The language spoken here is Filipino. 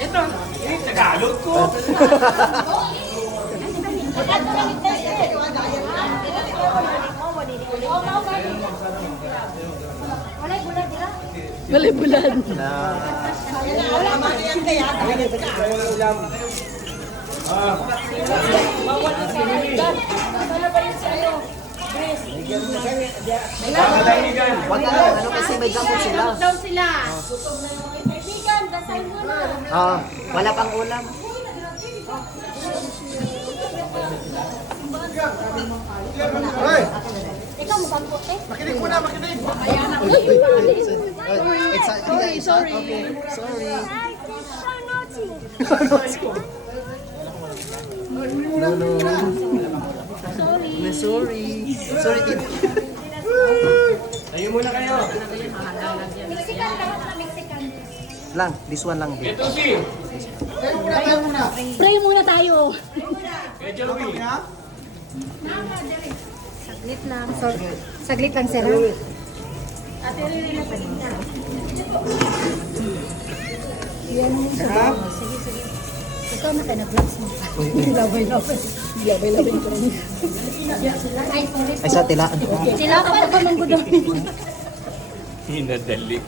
Ito. Tagalog ko. Walay bulan. Wag na lang, ano kasi may gamot sila. Daw sila. Wala pang ulam. Hoy! Ikaw mo bang puti? Makinig muna, makinig! Sorry. Okay. Sorry. Sorry, kid. Tayo muna kayo. Mexican lahat na Mexican. Lang, this one lang. Ito si. Pray muna tayo. Kaya Joey. Saglit lang. Saglit lang sila. Ate Riri na palinda. Yan mo sa sige, sige. Ikaw na tayo na-vlogs mo. Labay-labay. Labay-labay ko rin. Ay, sa tilaan. Sila ka pa naman gudong. Hinadalik.